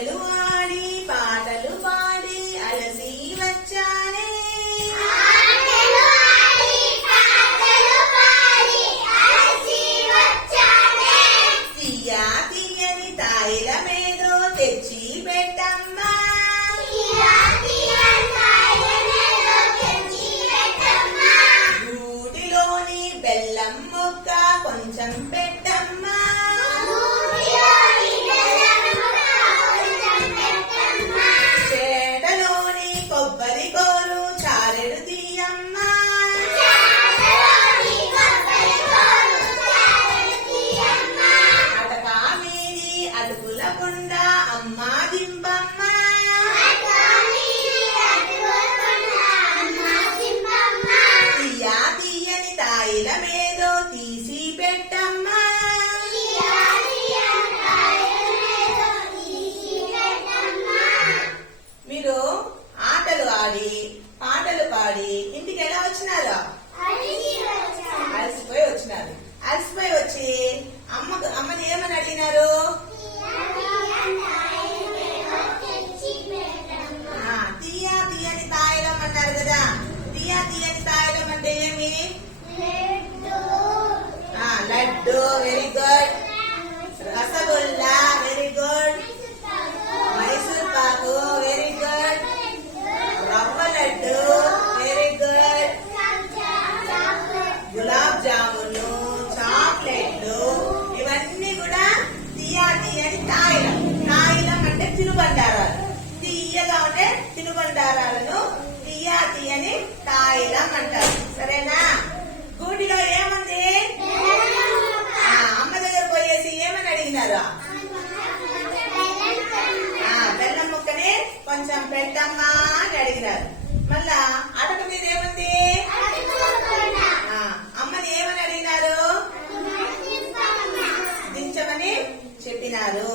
ఆటలు ఆడి పాటలు పాడి అలసి వచ్చానే. ఆటలు ఆడి పాటలు పాడి అలసి వచ్చానే. తీయా తీయని తాయిలమేదో తెచ్చి పెట్టమ్మా. తీయా తీయా తాయనేదో తెచ్చి పెట్టమ్మా. గూటిలోని బెల్లం ముక్క కొంచెం పెట్టమ్మా. Laddu very good rasgulla very good Mysore pak very good రవ్వ లడ్డు వెరీ గుడ్ గులాబ్ జాములు చాక్లెట్లు ఇవన్నీ కూడా తీయా తీయని తాయిలం తాయిలం అంటే తినుబండారాలు. తీయగా ఉంటే తినుబండారాలు. ఏమని బెల్లం ముక్కనే కొంచెం పెట్టమ్మా అని అడిగినారు. మళ్ళా అటక మీద ఏముంది? ఆ, అమ్మని ఏమని అడిగినారు? దించమని చెప్పినారు.